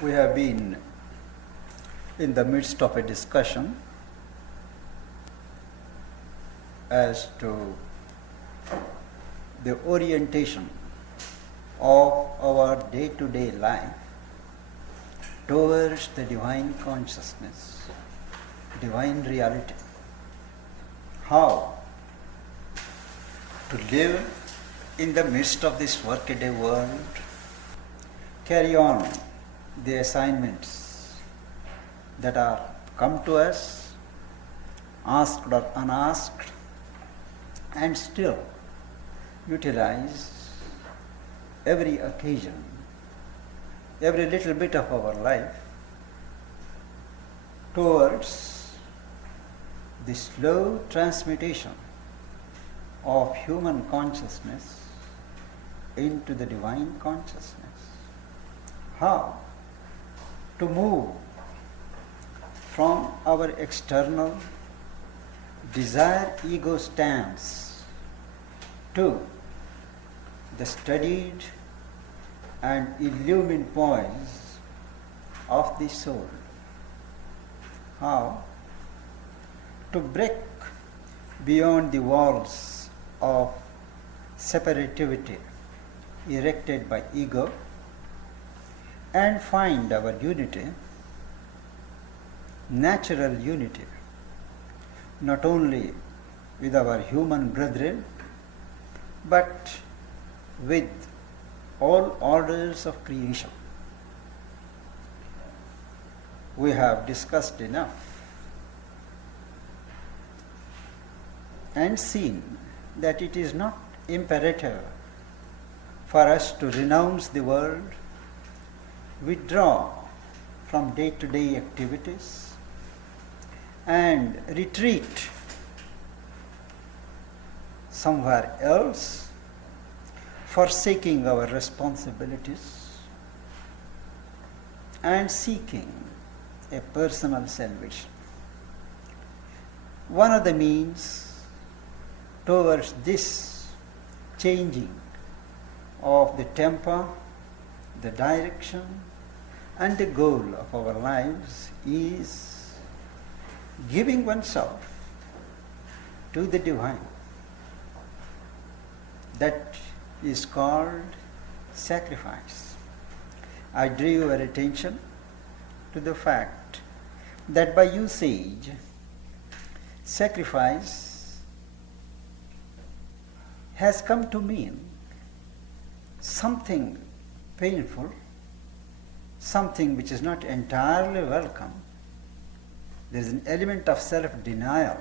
We have been in the midst of a discussion as to the orientation of our day-to-day life towards the divine consciousness, divine reality. How to live in the midst of this workaday world, carry on the assignments that are come to us, asked or unasked, and still utilize every occasion, every little bit of our life towards the slow transmutation of human consciousness into the divine consciousness. How to move from our external desire ego stance to the studied and illumined poise of the soul. How to break beyond the walls of separativity erected by ego and find our unity, natural unity, not only with our human brethren, but with all orders of creation. We have discussed enough and seen that it is not imperative for us to renounce the world, withdraw from day-to-day activities, and retreat somewhere else, forsaking our responsibilities and seeking a personal salvation. One of the means towards this changing of the temper, the direction, and the goal of our lives is giving oneself to the divine. That is called sacrifice. I drew your attention to the fact that by usage, sacrifice has come to mean something painful, something which is not entirely welcome. There is an element of self-denial,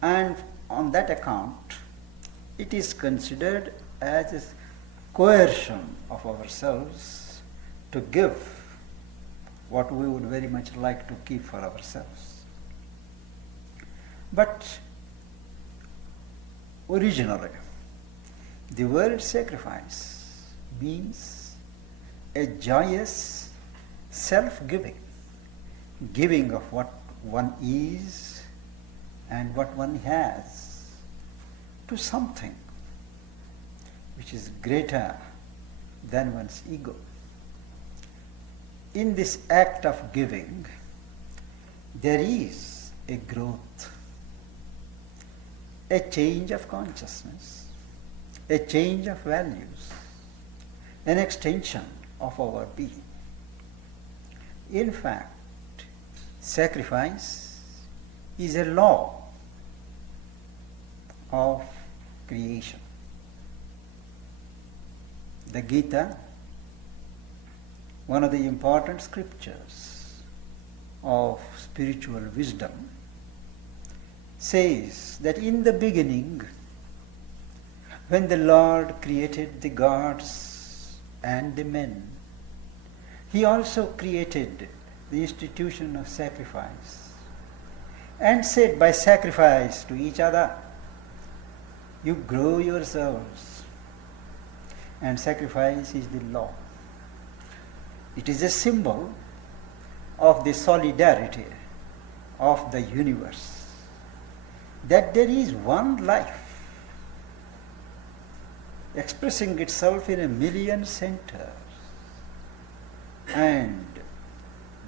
and on that account, it is considered as a coercion of ourselves to give what we would very much like to keep for ourselves. But originally, the word sacrifice means a joyous self-giving, giving of what one is and what one has to something which is greater than one's ego. In this act of giving, there is a growth, a change of consciousness, a change of values, an extension of our being. In fact, sacrifice is a law of creation. The Gita, one of the important scriptures of spiritual wisdom, says that in the beginning, when the Lord created the gods and the men, He also created the institution of sacrifice and said, by sacrifice to each other, you grow yourselves. And sacrifice is the law. It is a symbol of the solidarity of the universe, that there is one life expressing itself in a million centers, And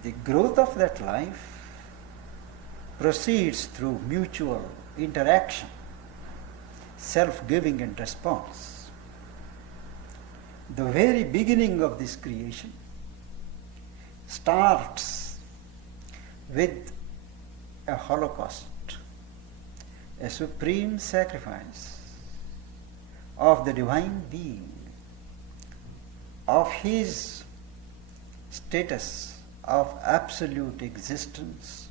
the growth of that life proceeds through mutual interaction, self-giving and response. The very beginning of this creation starts with a holocaust, a supreme sacrifice of the divine being, of his status of absolute existence,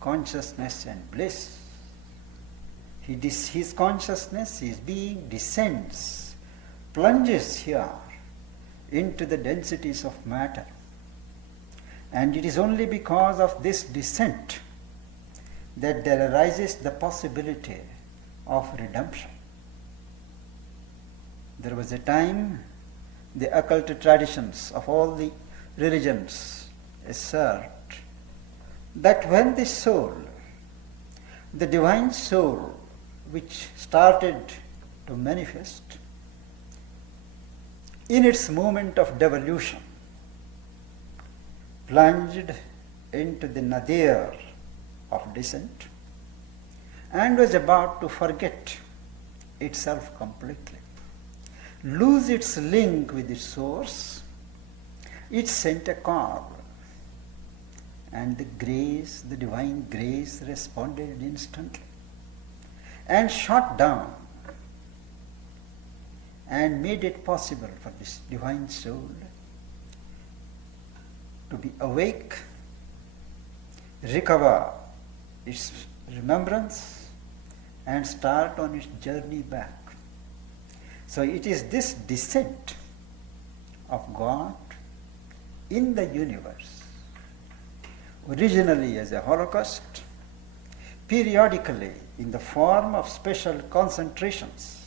consciousness and bliss. His consciousness, his being descends, plunges here into the densities of matter. And it is only because of this descent that there arises the possibility of redemption. There was a time the occult traditions of all the religions assert that when the soul, the divine soul, which started to manifest in its moment of devolution, plunged into the nadir of descent and was about to forget itself completely, lose its link with its source, it sent a call, and the grace, the divine grace, responded instantly and shot down and made it possible for this divine soul to be awake, recover its remembrance, and start on its journey back. So it is this descent of God in the universe, originally as a holocaust, periodically in the form of special concentrations,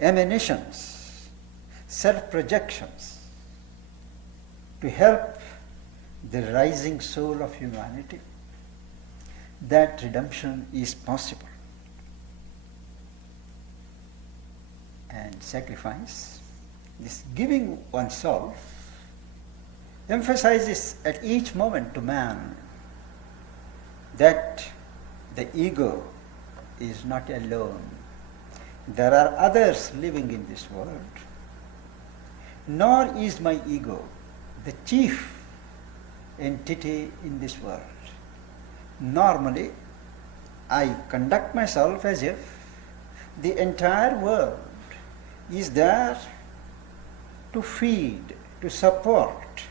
emanations, self-projections, to help the rising soul of humanity, that redemption is possible. And sacrifice, this giving oneself, emphasizes at each moment to man that the ego is not alone. There are others living in this world, nor is my ego the chief entity in this world. Normally, I conduct myself as if the entire world is there to feed, to support,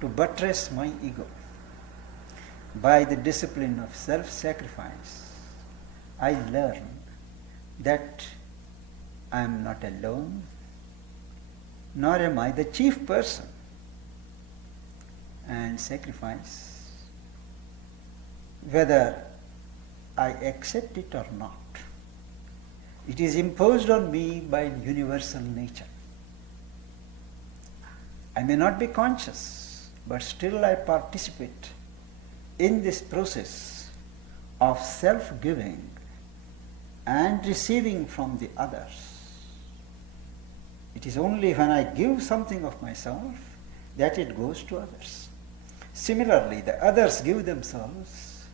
to buttress my ego. By the discipline of self-sacrifice, I learn that I am not alone, nor am I the chief person. And sacrifice, whether I accept it or not, it is imposed on me by universal nature. I may not be conscious, but still I participate in this process of self-giving and receiving from the others. It is only when I give something of myself that it goes to others. Similarly, the others give themselves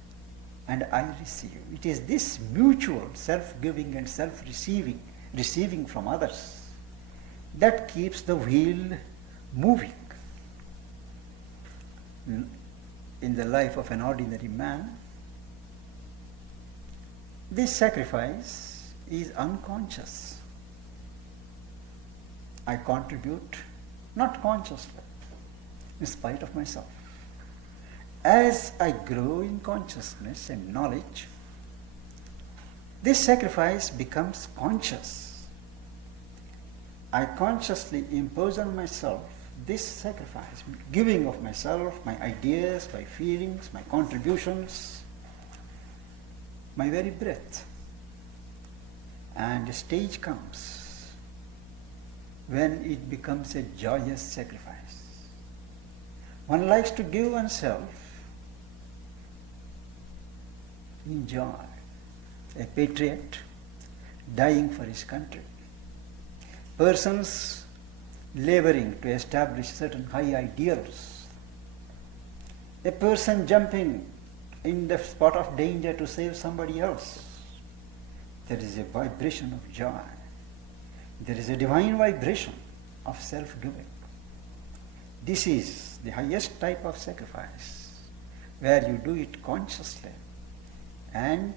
and I receive. It is this mutual self-giving and self-receiving, receiving from others, that keeps the wheel moving in the life of an ordinary man. This sacrifice is unconscious. I contribute not consciously, in spite of myself. As I grow in consciousness and knowledge, this sacrifice becomes conscious. I consciously impose on myself this sacrifice, giving of myself, my ideas, my feelings, my contributions, my very breath. And a stage comes when it becomes a joyous sacrifice. One likes to give oneself in joy. A patriot dying for his country. Persons laboring to establish certain high ideals a person jumping in the spot of danger to save somebody else. There is a vibration of joy. There is a divine vibration of self-giving. This is the highest type of sacrifice, where you do it consciously and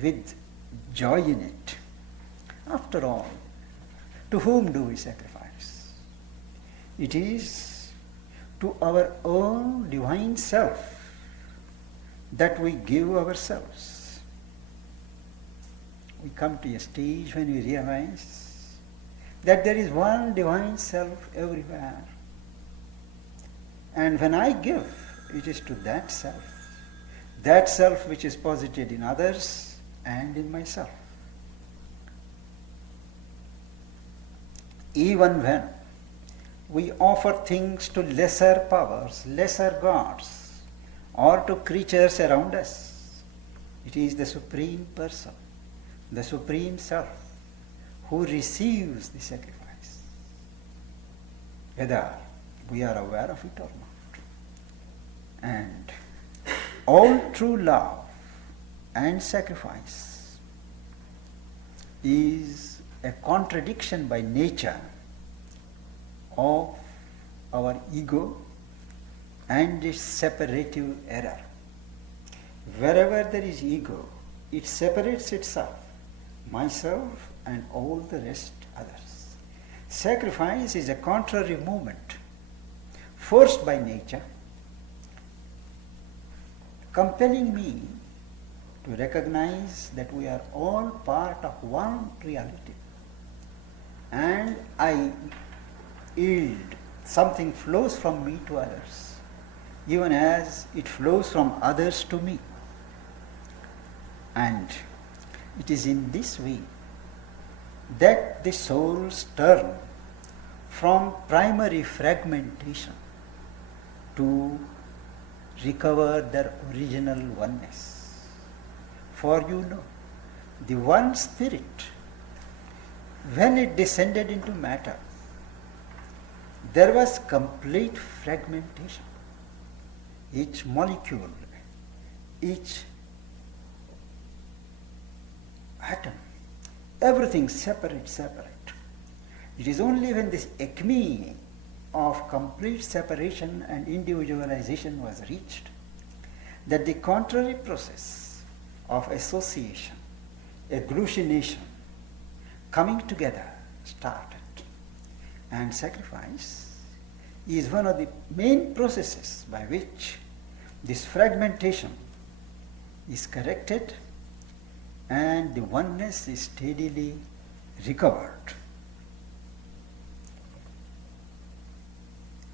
with joy in it. After all, to whom do we sacrifice? It is to our own divine self that we give ourselves. We come to a stage when we realize that there is one divine self everywhere. And when I give, it is to that self which is posited in others and in myself. Even when we offer things to lesser powers, lesser gods, or to creatures around us, it is the Supreme Person, the Supreme Self, who receives the sacrifice, whether we are aware of it or not. And all true love and sacrifice is a contradiction by nature of our ego and its separative error. Wherever there is ego, it separates itself, myself and all the rest others. Sacrifice is a contrary movement, forced by nature, compelling me to recognize that we are all part of one reality. And I yield, something flows from me to others, even as it flows from others to me. And it is in this way that the souls turn from primary fragmentation to recover their original oneness. For you know, the one spirit, when it descended into matter, there was complete fragmentation. Each molecule, each atom, everything separate. It is only when this acme of complete separation and individualization was reached that the contrary process of association, agglutination, coming together started. And sacrifice is one of the main processes by which this fragmentation is corrected and the oneness is steadily recovered.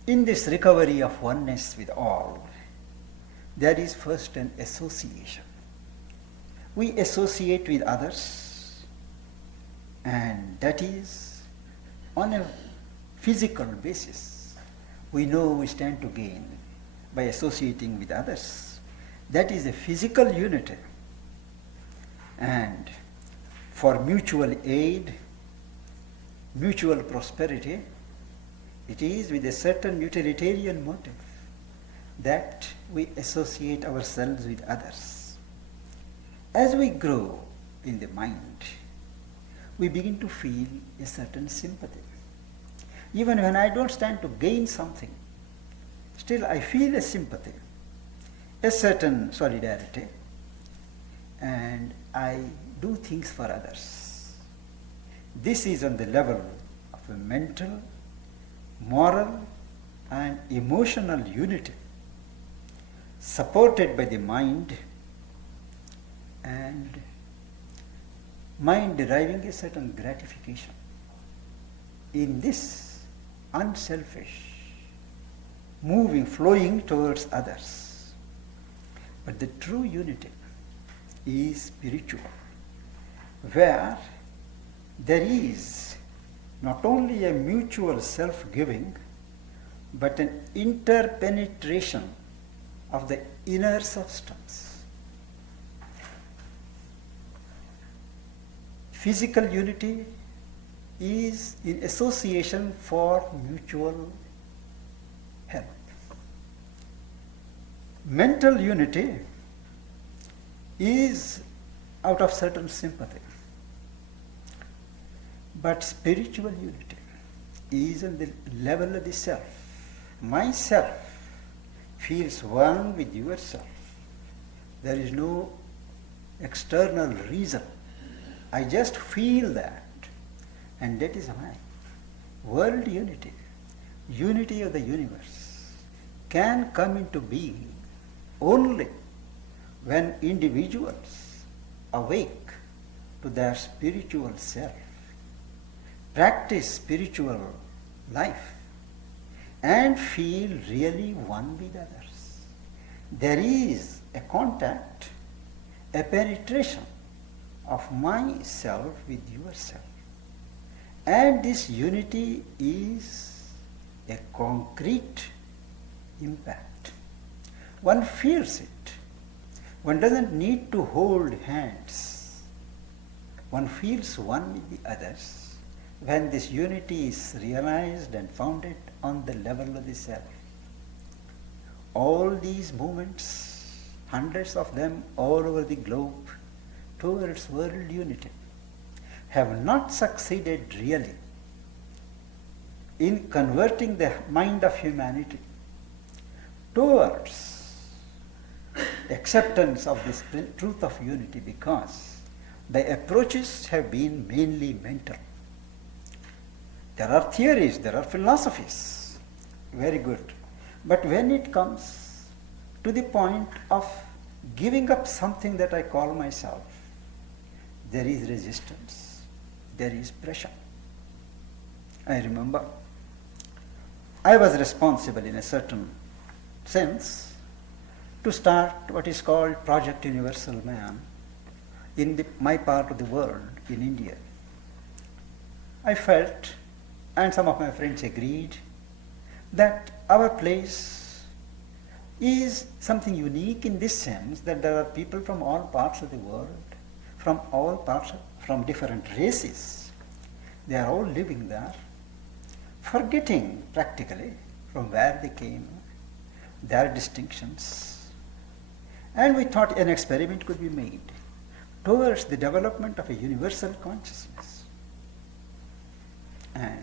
In this recovery of oneness with all, there is first an association. We associate with others, and that is on a physical basis. We know we stand to gain by associating with others. That is a physical unity. And for mutual aid, mutual prosperity, it is with a certain utilitarian motive that we associate ourselves with others. As we grow in the mind, we begin to feel a certain sympathy. Even when I don't stand to gain something, still I feel a sympathy, a certain solidarity, and I do things for others. This is on the level of a mental, moral, and emotional unity, supported by the mind, and mind deriving a certain gratification in this unselfish, moving, flowing towards others. But the true unity is spiritual, where there is not only a mutual self-giving, but an interpenetration of the inner substance. Physical unity is in association for mutual help. Mental unity is out of certain sympathy, but spiritual unity is on the level of the self. Myself feels one with yourself. There is no external reason. I just feel that, and that is why world unity, unity of the universe, can come into being only when individuals awake to their spiritual self, practice spiritual life, and feel really one with others. There is a contact, a penetration of myself with yourself. And this unity is a concrete impact. One feels it. One doesn't need to hold hands. One feels one with the others when this unity is realized and founded on the level of the self. All these movements, hundreds of them all over the globe towards world unity, have not succeeded really in converting the mind of humanity towards acceptance of this truth of unity, because the approaches have been mainly mental. There are theories, there are philosophies, very good. But when it comes to the point of giving up something that I call myself, there is resistance, there is pressure. I remember I was responsible in a certain sense to start what is called Project Universal Man in my part of the world, in India. I felt, and some of my friends agreed, that our place is something unique in this sense that there are people from all parts of the world, from different races. They are all living there, forgetting practically from where they came, their distinctions. And we thought an experiment could be made towards the development of a universal consciousness. And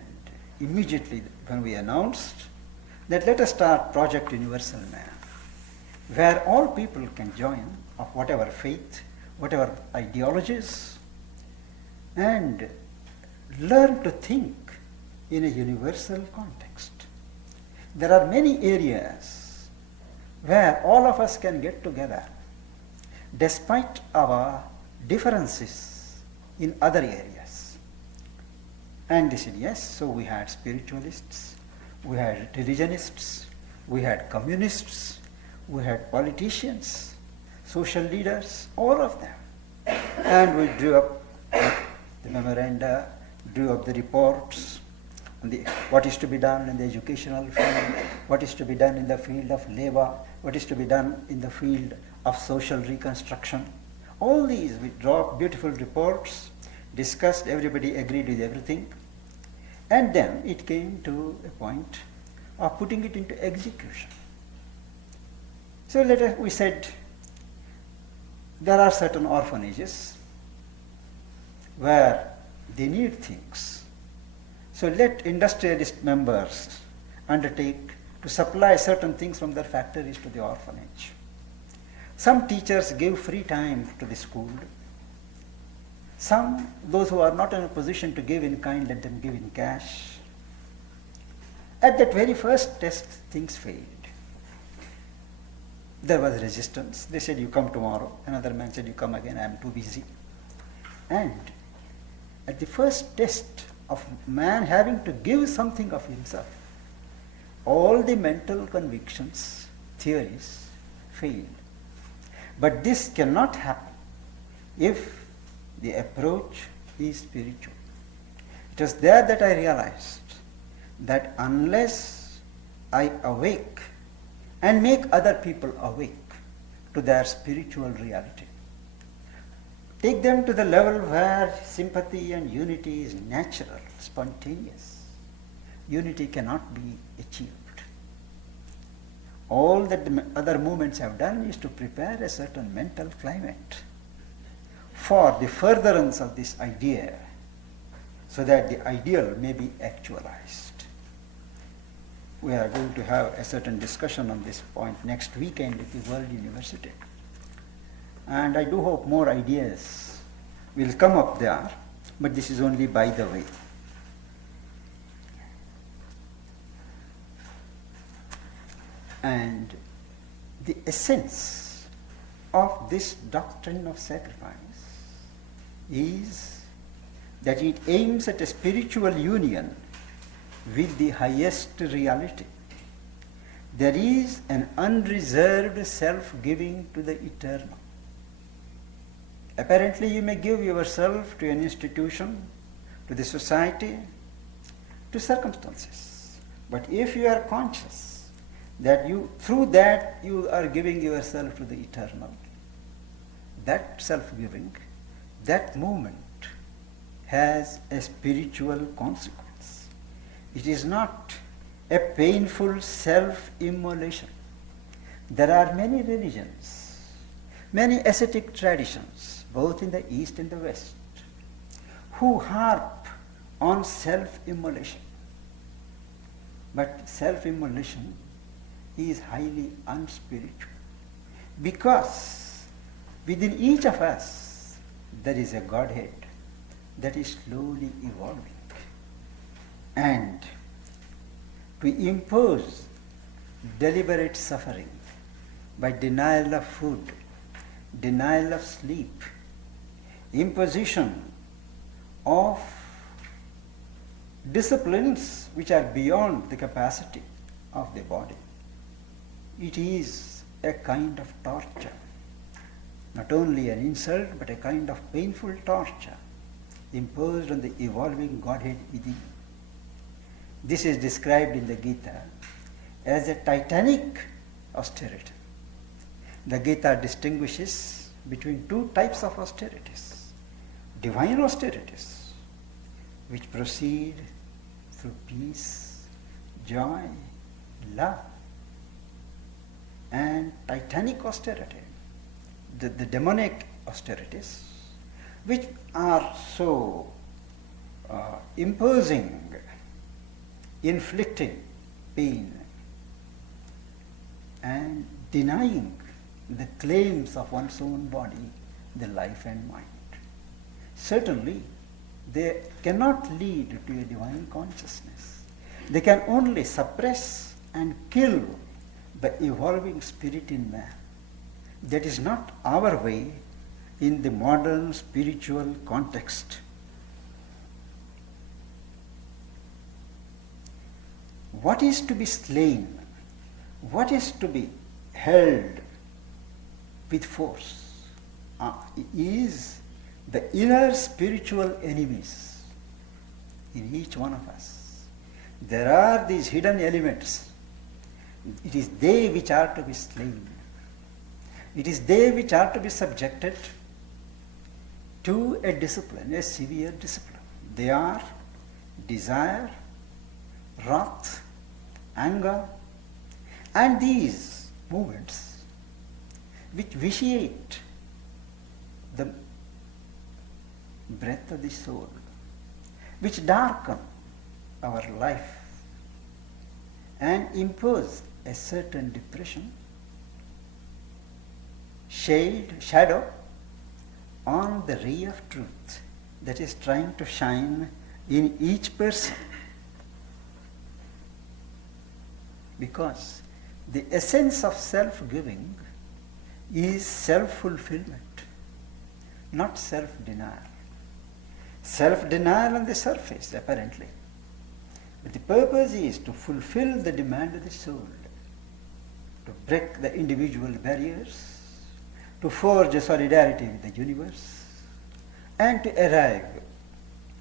immediately when we announced that let us start Project Universal Man, where all people can join of whatever faith, whatever ideologies, and learn to think in a universal context. There are many areas where all of us can get together despite our differences in other areas. And they said yes, so we had spiritualists, we had religionists, we had communists, we had politicians, social leaders, all of them. And we drew up the memoranda, drew up the reports on what is to be done in the educational field, what is to be done in the field of labor, what is to be done in the field of social reconstruction. All these, we draw up beautiful reports, discussed, everybody agreed with everything. And then it came to a point of putting it into execution. So we said, there are certain orphanages where they need things. So let industrialist members undertake to supply certain things from their factories to the orphanage. Some teachers give free time to the school. Some, those who are not in a position to give in kind, let them give in cash. At that very first test, things failed. There was resistance. They said, you come tomorrow. Another man said, you come again, I am too busy. And at the first test of man having to give something of himself, all the mental convictions, theories failed. But this cannot happen if the approach is spiritual. It was there that I realized that unless I awake and make other people awake to their spiritual reality, take them to the level where sympathy and unity is natural, spontaneous, unity cannot be achieved. All that the other movements have done is to prepare a certain mental climate for the furtherance of this idea, so that the ideal may be actualized. We are going to have a certain discussion on this point next weekend at the World University. And I do hope more ideas will come up there, but this is only by the way. And the essence of this doctrine of sacrifice is that it aims at a spiritual union with the highest reality. There is an unreserved self-giving to the eternal. Apparently you may give yourself to an institution, to the society, to circumstances. But if you are conscious that through that you are giving yourself to the eternal, that self-giving, that movement has a spiritual consequence. It is not a painful self-immolation. There are many religions, many ascetic traditions, both in the East and the West, who harp on self-immolation. But self-immolation is highly unspiritual, because within each of us there is a Godhead that is slowly evolving. And to impose deliberate suffering by denial of food, denial of sleep, imposition of disciplines which are beyond the capacity of the body, it is a kind of torture. Not only an insult, but a kind of painful torture imposed on the evolving Godhead within. This is described in the Gita as a titanic austerity. The Gita distinguishes between two types of austerities: divine austerities, which proceed through peace, joy, love, and titanic austerity, the demonic austerities, which are so imposing, inflicting pain, and denying the claims of one's own body, the life and mind. Certainly, they cannot lead to a divine consciousness. They can only suppress and kill the evolving spirit in man. That is not our way in the modern spiritual context. What is to be slain? What is to be held with force is the inner spiritual enemies in each one of us. There are these hidden elements. It is they which are to be slain. It is they which are to be subjected to a discipline, a severe discipline. They are desire, wrath, anger, and these movements which vitiate the breath of the soul, which darken our life and impose a certain depression, shadow on the ray of truth that is trying to shine in each person. Because the essence of self-giving is self-fulfillment, not self-denial. Self-denial on the surface, apparently. But the purpose is to fulfill the demand of the soul, to break the individual barriers, to forge a solidarity with the universe, and to arrive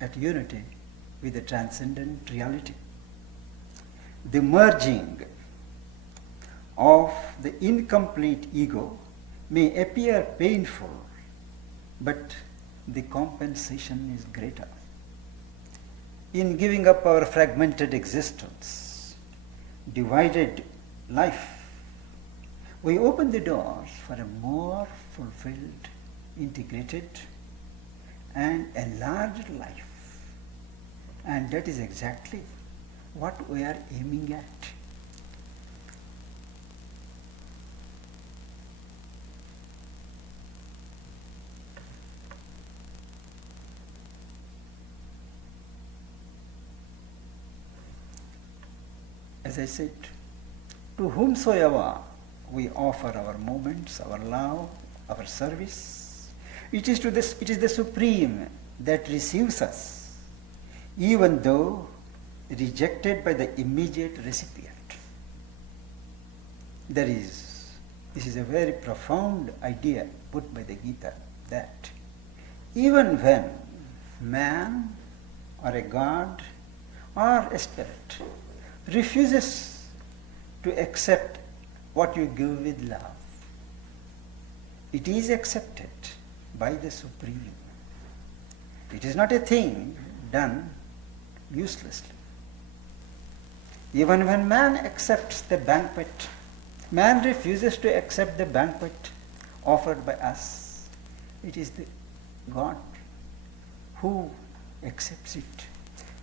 at unity with the transcendent reality. The merging of the incomplete ego may appear painful, but the compensation is greater. In giving up our fragmented existence, divided life, we open the doors for a more fulfilled, integrated, and enlarged life. And that is exactly what we are aiming at. As I said, to whomsoever we offer our moments, our love, our service, it is the Supreme that receives us, even though rejected by the immediate recipient. This is a very profound idea put by the Gita, that even when man or a god or a spirit refuses to accept what you give with love, it is accepted by the Supreme. It is not a thing done uselessly. Even when man accepts the banquet, man refuses to accept the banquet offered by us. It is the God who accepts it,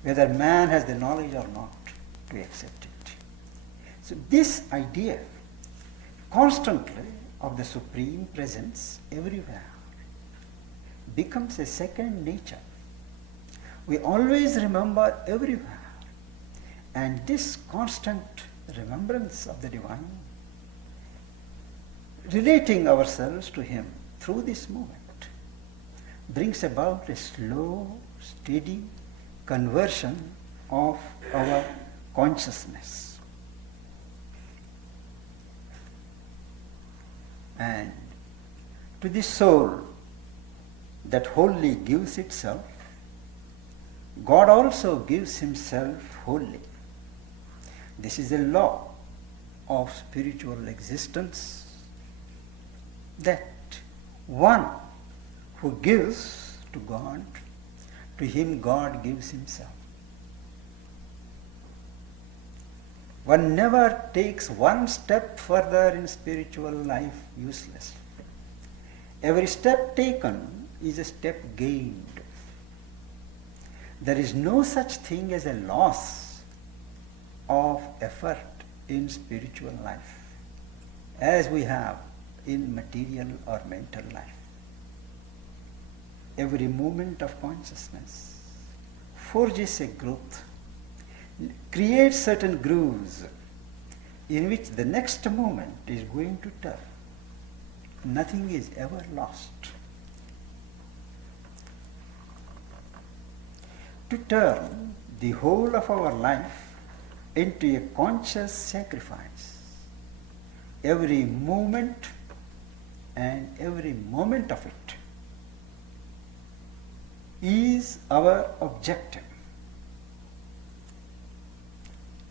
whether man has the knowledge or not to accept it. So this idea constantly of the Supreme Presence everywhere becomes a second nature. We always remember everywhere, and this constant remembrance of the Divine, relating ourselves to Him through this moment, brings about a slow, steady conversion of our consciousness. And to the soul that wholly gives itself, God also gives Himself wholly. This is a law of spiritual existence, that one who gives to God, to him God gives Himself. One never takes one step further in spiritual life uselessly. Every step taken is a step gained. There is no such thing as a loss of effort in spiritual life as we have in material or mental life. Every moment of consciousness forges a growth, creates certain grooves in which the next moment is going to turn. Nothing is ever lost. To turn the whole of our life into a conscious sacrifice, every moment and every moment of it is our objective.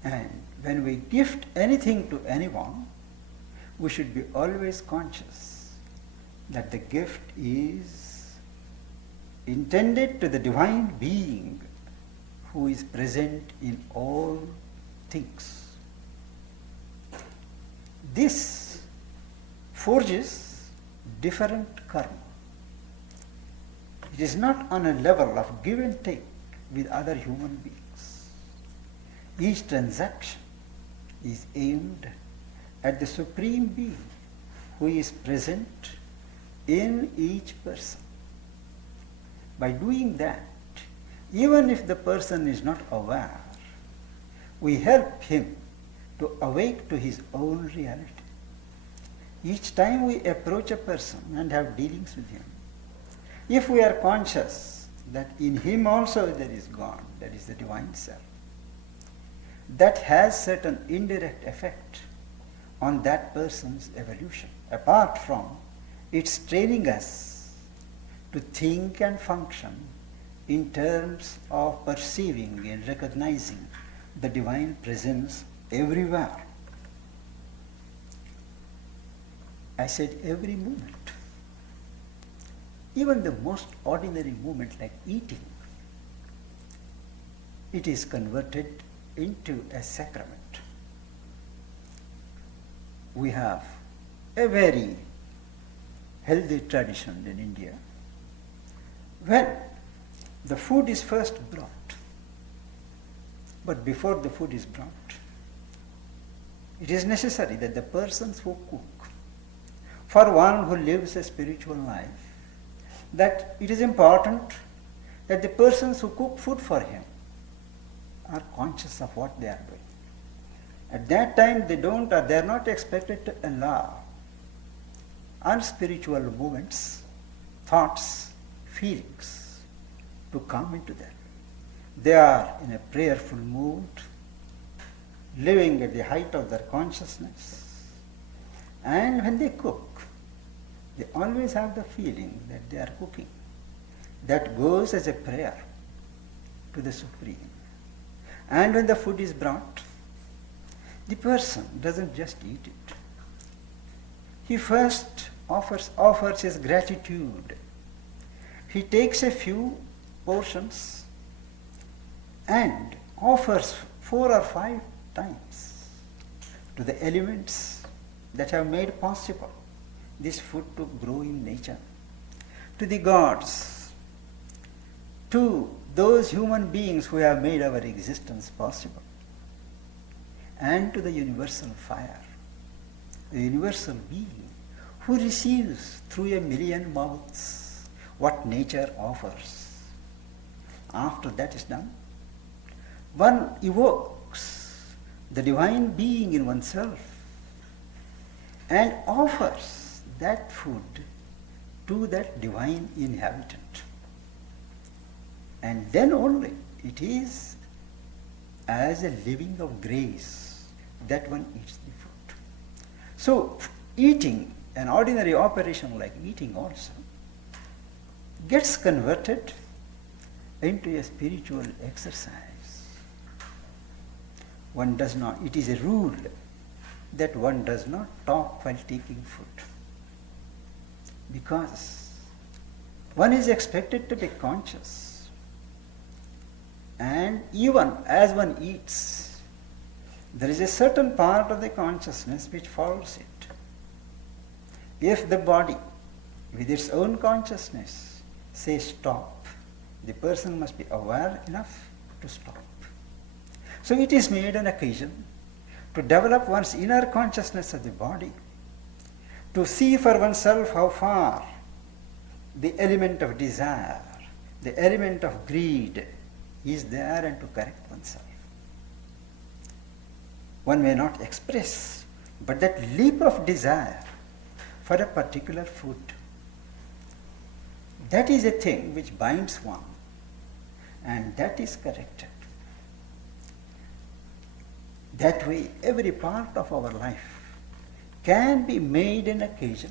And when we gift anything to anyone, we should be always conscious that the gift is intended to the Divine Being who is present in all things. This forges different karma. It is not on a level of give and take with other human beings. Each transaction is aimed at the Supreme Being who is present in each person. By doing that, even if the person is not aware, we help him to awake to his own reality. Each time we approach a person and have dealings with him, if we are conscious that in him also there is God, that is the Divine Self, that has certain indirect effect on that person's evolution, apart from its training us to think and function in terms of perceiving and recognizing the Divine Presence everywhere. I said every moment. Even the most ordinary movement like eating, it is converted into a sacrament. We have a very healthy tradition in India. When the food is first brought, but before the food is brought, it is necessary that the persons who cook, for one who lives a spiritual life, that it is important that the persons who cook food for him are conscious of what they are doing. At that time they are not expected to allow unspiritual movements, thoughts, feelings to come into them. They are in a prayerful mood, living at the height of their consciousness. And when they cook, they always have the feeling that they are cooking. That goes as a prayer to the Supreme. And when the food is brought, the person doesn't just eat it. He first offers his gratitude. He takes a few portions and offers 4 or 5 times to the elements that have made possible this food to grow in nature, to the gods, to those human beings who have made our existence possible, and to the universal fire, the universal being who receives through a million mouths what nature offers. After that is done, one evokes the divine being in oneself and offers that food to that divine inhabitant. And then only it is as a living of grace that one eats the food. So eating, an ordinary operation like eating also, gets converted into a spiritual exercise. One does not, it is a rule that one does not talk while taking food, because one is expected to be conscious. And even as one eats, there is a certain part of the consciousness which follows it. If the body, with its own consciousness, says stop, the person must be aware enough to stop. So it is made an occasion to develop one's inner consciousness of the body, to see for oneself how far the element of desire, the element of greed is there, and to correct oneself. One may not express, but that leap of desire for a particular food, that is a thing which binds one, and that is corrected. That way, every part of our life can be made an occasion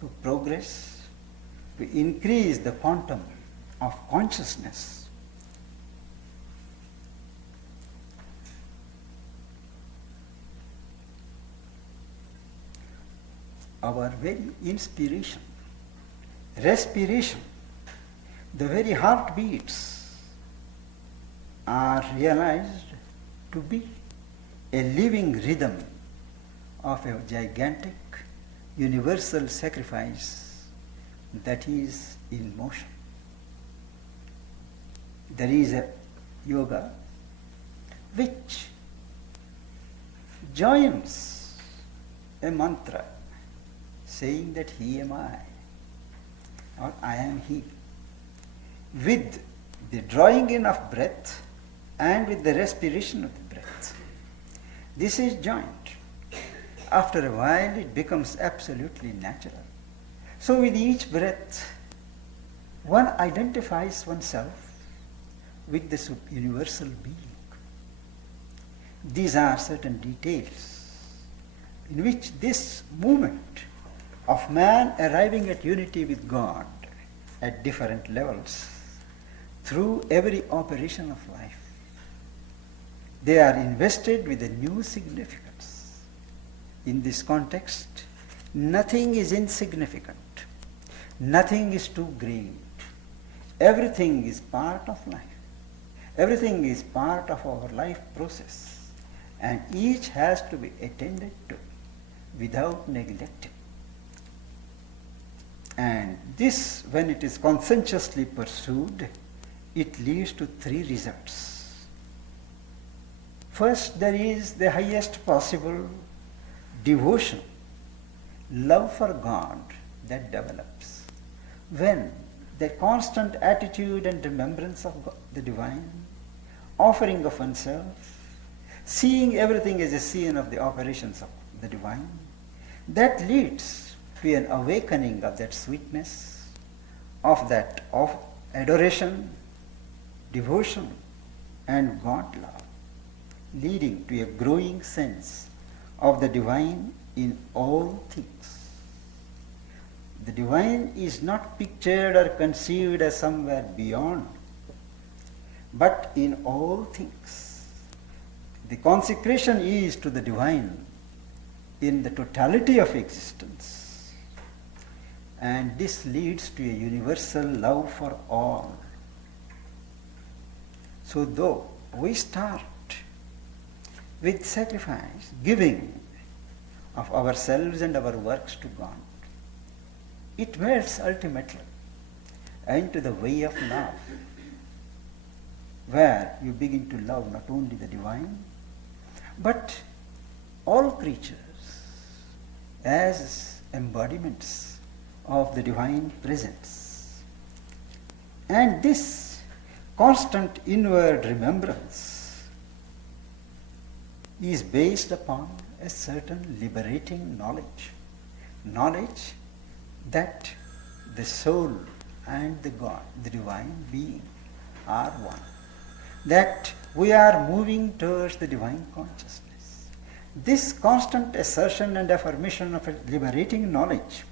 to progress, to increase the quantum of consciousness. Our very inspiration, respiration, the very heartbeats are realized to be a living rhythm of a gigantic universal sacrifice that is in motion. There is a yoga which joins a mantra saying that he am I, or I am he, with the drawing in of breath and with the respiration of the breath. This is joined. After a while it becomes absolutely natural. So with each breath, one identifies oneself with the universal being. These are certain details in which this movement of man arriving at unity with God at different levels through every operation of life, they are invested with a new significance. In this context, nothing is insignificant. Nothing is too great. Everything is part of life. Everything is part of our life process. And each has to be attended to without neglecting. And this, when it is conscientiously pursued, it leads to three results. First, there is the highest possible devotion, love for God that develops when the constant attitude and remembrance of God, the divine, offering of oneself, seeing everything as a scene of the operations of the divine, that leads to an awakening of that sweetness, of that of adoration, devotion, and God love, leading to a growing sense of the divine in all things. The divine is not pictured or conceived as somewhere beyond, but in all things. The consecration is to the divine in the totality of existence. And this leads to a universal love for all. So though we start with sacrifice, giving of ourselves and our works to God, it melts ultimately into the way of love, where you begin to love not only the divine, but all creatures as embodiments of the divine presence. And this constant inward remembrance is based upon a certain liberating knowledge that the soul and the God, the divine being, are one, that we are moving towards the divine consciousness. This constant assertion and affirmation of a liberating knowledge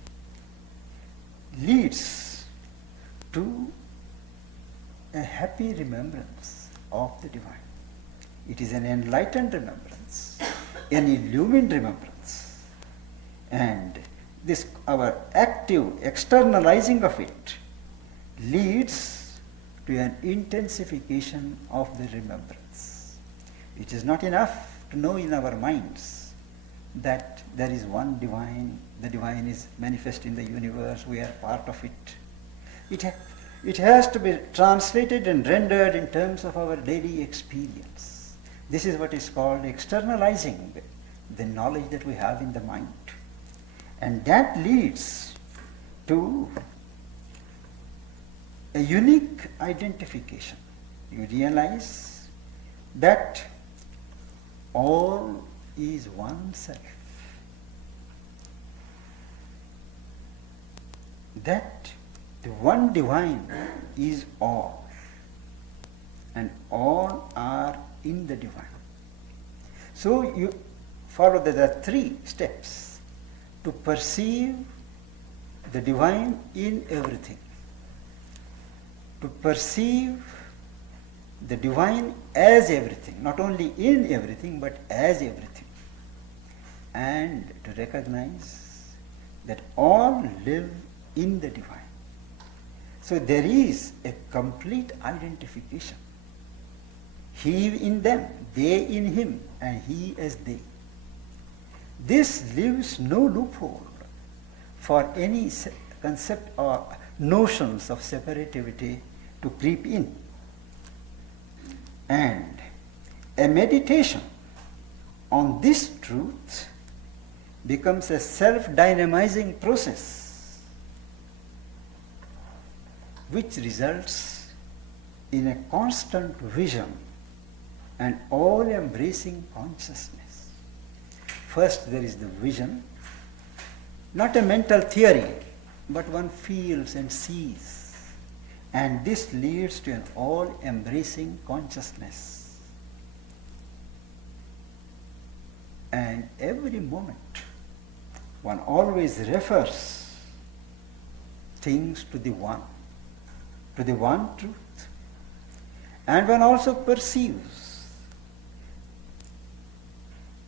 leads to a happy remembrance of the divine. It is an enlightened remembrance, an illumined remembrance. And this, our active externalizing of it, leads to an intensification of the remembrance. It is not enough to know in our minds that there is one divine, the divine is manifest in the universe, we are part of it. It has to be translated and rendered in terms of our daily experience. This is what is called externalizing the knowledge that we have in the mind. And that leads to a unique identification. You realize that all is one self. That the one divine is all, and all are in the divine. So you follow, there are three steps to perceive the divine in everything, to perceive the divine as everything, not only in everything, but as everything, and to recognize that all live in the divine. So there is a complete identification. He in them, they in him, and he as they. This leaves no loophole for any concept or notions of separativity to creep in. And a meditation on this truth becomes a self-dynamizing process which results in a constant vision and all-embracing consciousness. First there is the vision, not a mental theory, but one feels and sees. And this leads to an all-embracing consciousness. And every moment, one always refers things to the one truth. And one also perceives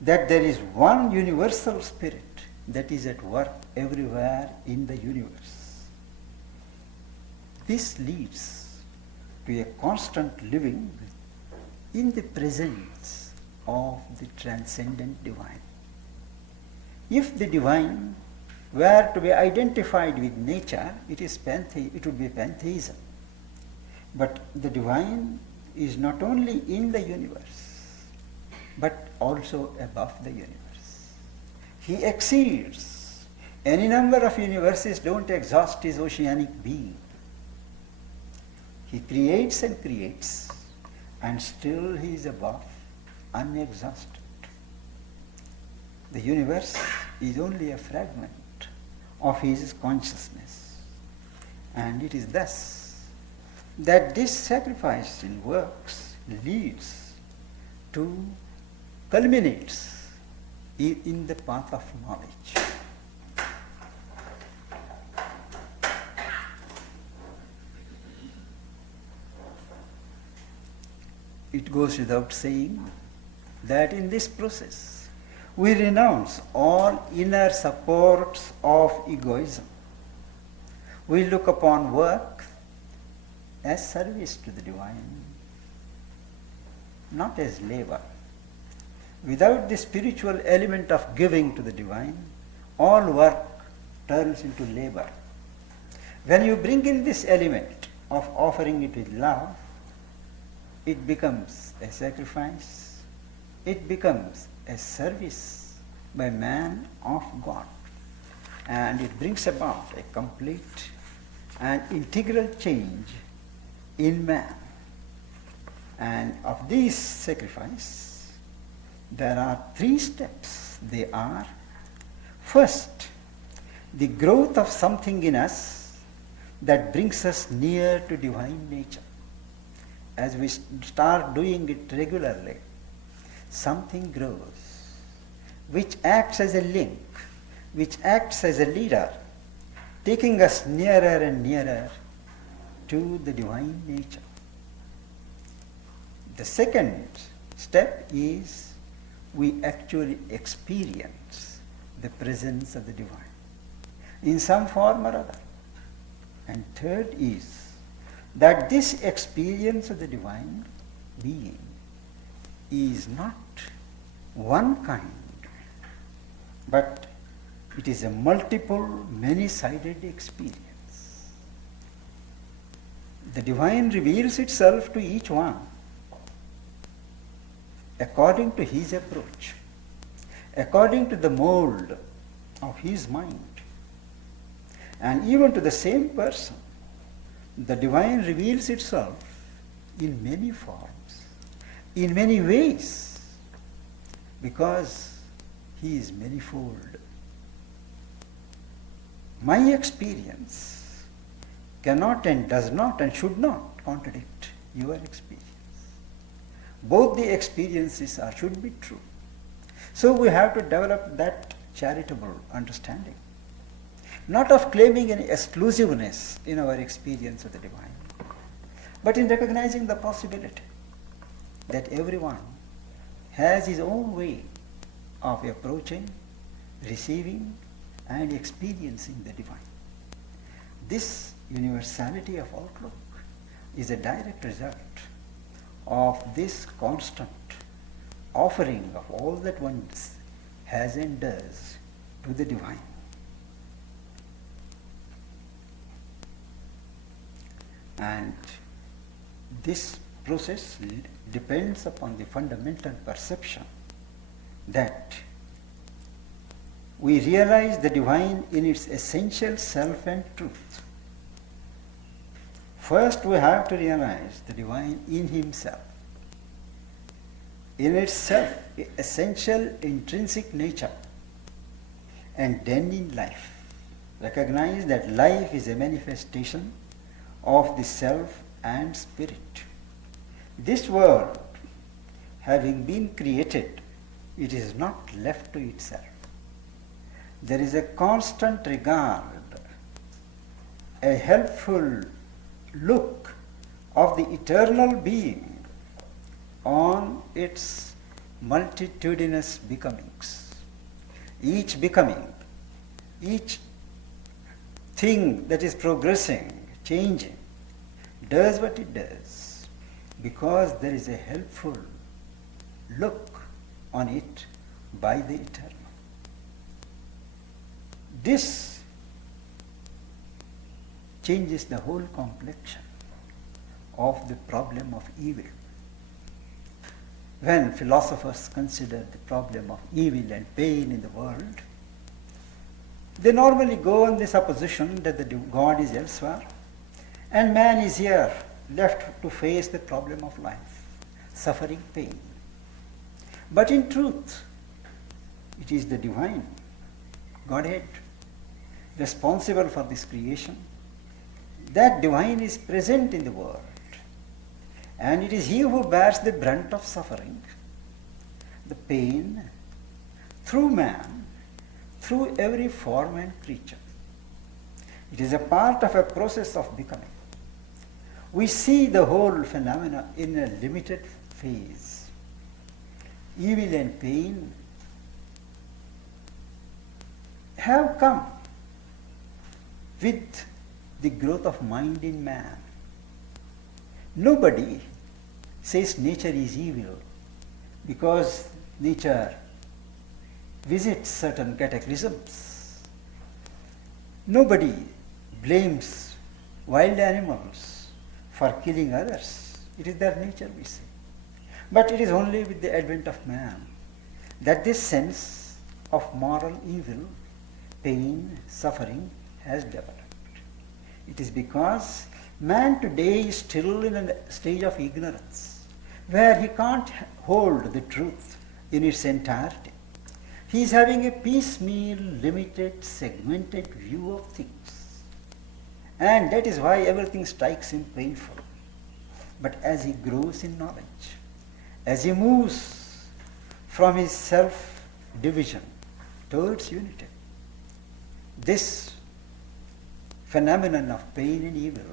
that there is one universal spirit that is at work everywhere in the universe. This leads to a constant living in the presence of the transcendent divine. If the divine were to be identified with nature, it would be pantheism. But the divine is not only in the universe, but also above the universe. He exceeds. Any number of universes don't exhaust his oceanic being. He creates and creates, and still he is above, unexhausted. The universe is only a fragment of his consciousness. And it is thus that this sacrifice in works leads to, culminates in the path of knowledge. It goes without saying that in this process we renounce all inner supports of egoism. We look upon work as service to the divine, not as labor. Without the spiritual element of giving to the divine, all work turns into labor. When you bring in this element of offering it with love, it becomes a sacrifice, it becomes a service by man of God, and it brings about a complete and integral change in man. And of this sacrifice, there are 3 steps. They are, first, the growth of something in us that brings us near to divine nature. As we start doing it regularly, something grows, which acts as a link, which acts as a leader, taking us nearer and nearer to the divine nature. The second step is we actually experience the presence of the divine in some form or other. And third is that this experience of the divine being is not one kind, but it is a multiple, many-sided experience. The divine reveals itself to each one according to his approach, according to the mold of his mind. And even to the same person, the divine reveals itself in many forms, in many ways, because he is manifold. My experience cannot and does not and should not contradict your experience. Both the experiences should be true. So we have to develop that charitable understanding, not of claiming any exclusiveness in our experience of the divine, but in recognizing the possibility that everyone has his own way of approaching, receiving, and experiencing the divine. This universality of outlook is a direct result of this constant offering of all that one has and does to the divine. And this process depends upon the fundamental perception that we realize the divine in its essential self and truth. First, we have to realize the divine in himself, in its self, essential intrinsic nature, and then in life. Recognize that life is a manifestation of the self and spirit. This world, having been created, it is not left to itself. There is a constant regard, a helpful look of the eternal being on its multitudinous becomings. Each becoming, each thing that is progressing, changing, does what it does because there is a helpful look on it by the eternal. This changes the whole complexion of the problem of evil. When philosophers consider the problem of evil and pain in the world, they normally go on the supposition that the God is elsewhere and man is here, left to face the problem of life, suffering, pain. But in truth, it is the divine Godhead responsible for this creation. That divine is present in the world, and it is he who bears the brunt of suffering, the pain, through man, through every form and creature. It is a part of a process of becoming. We see the whole phenomena in a limited phase. Evil and pain have come with the growth of mind in man. Nobody says nature is evil because nature visits certain cataclysms. Nobody blames wild animals for killing others. It is their nature, we say. But it is only with the advent of man that this sense of moral evil, pain, suffering has developed. It is because man today is still in a stage of ignorance where he can't hold the truth in its entirety. He is having a piecemeal, limited, segmented view of things. And that is why everything strikes him painful. But as he grows in knowledge, as he moves from his self-division towards unity, this phenomenon of pain and evil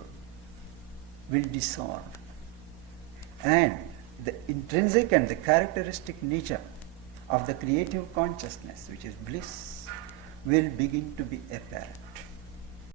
will dissolve, and the intrinsic and the characteristic nature of the creative consciousness, which is bliss, will begin to be apparent.